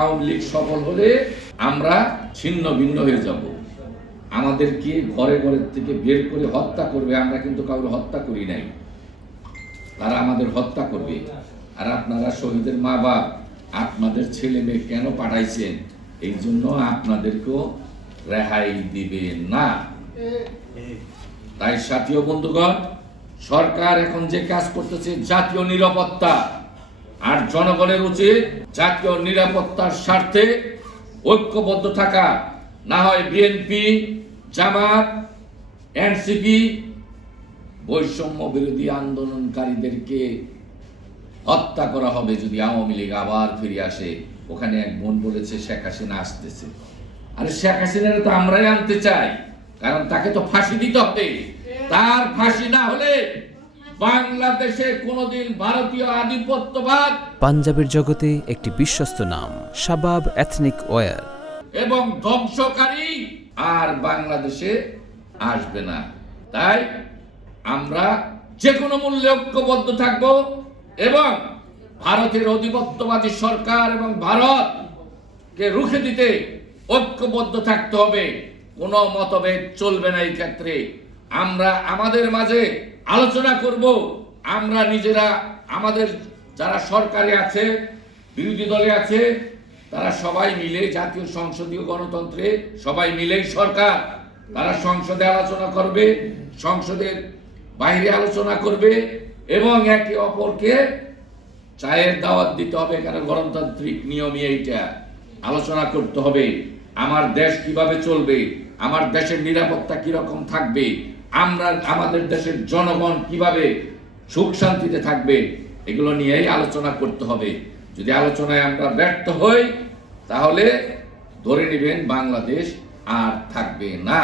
আওয়ামী লীগ সফল হলে আমরা ছিন্ন ভিন্ন হয়ে যাব। আমাদেরকে ঘরে ঘরের থেকে বের করে হত্যা করবে। আমরা কিন্তু কাউকে হত্যা করি নাই, তারা আমাদের হত্যা করবে। আর আপনারা শহীদের মা বাপ, আপনাদের ছেলে মেয়ে কেন পাঠাইছেন, এই জন্য আপনাদেরকেও রেহাই দিবে না। তাই সাথী ও বন্ধুগণ, সরকার এখন যে কাজ করতেছে জাতীয় নিরাপত্তা, আর জনগণের উচিত জাতীয় নিরাপত্তার স্বার্থে ঐক্যবদ্ধ থাকা। না হয় বিএনপি, জামাত, এনসিপি বৈষম্য বিরোধী আন্দোলনকারীদেরকে হত্যা করা হবে যদি আওয়ামী লীগ আবার ফিরে আসে। ওখানে এক বোন বলেছে শেখ হাসিনা আসতেছে। আরে শেখ হাসিনার তো আমরাই আনতে চাই, কারণ তাকে তো ফাঁসি দিতে হবে। তার ফাঁসি না হলে বাংলাদেশে কোনোদিন ভারতীয় আধিপত্যবাদ পাঞ্জাবের জগতে একটি বিশ্বস্ত নাম শাবাব এথনিক ওয়্যার এবং ধ্বংসকারী আর বাংলাদেশে আসবে না। তাই আমরা যে কোনো মূল্যে ঐক্যবদ্ধ থাকব এবং ভারতের আধিপত্যবাদী সরকার এবং ভারতকে রুখে দিতে ঐক্যবদ্ধ থাকতে হবে। কোনো মতভেদ চলবে না। এই ক্ষেত্রে আমরা আমাদের মাঝে আলোচনা করব। আমরা নিজেরা, আমাদের যারা সরকারে আছে, বিরোধী দলে আছে, তারা সবাই মিলে জাতীয় সংসদীয় গণতন্ত্রে সবাই মিলেই সরকার, তারা সংসদে আলোচনা করবে, সংসদের বাইরে আলোচনা করবে এবং একে অপরকে চায়ের দাওয়াত দিতে হবে। কারণ গণতান্ত্রিক নিয়মই এইটা, আলোচনা করতে হবে। আমার দেশ কিভাবে চলবে, আমার দেশের নিরাপত্তা কিরকম থাকবে, আমরা আমাদের দেশের জনগণ কিভাবে সুখ শান্তিতে থাকবে, এগুলো নিয়েই আলোচনা করতে হবে। যদি আলোচনায় আমরা ব্যর্থ হই তাহলে ধরে নেবেন বাংলাদেশ আর থাকবে না।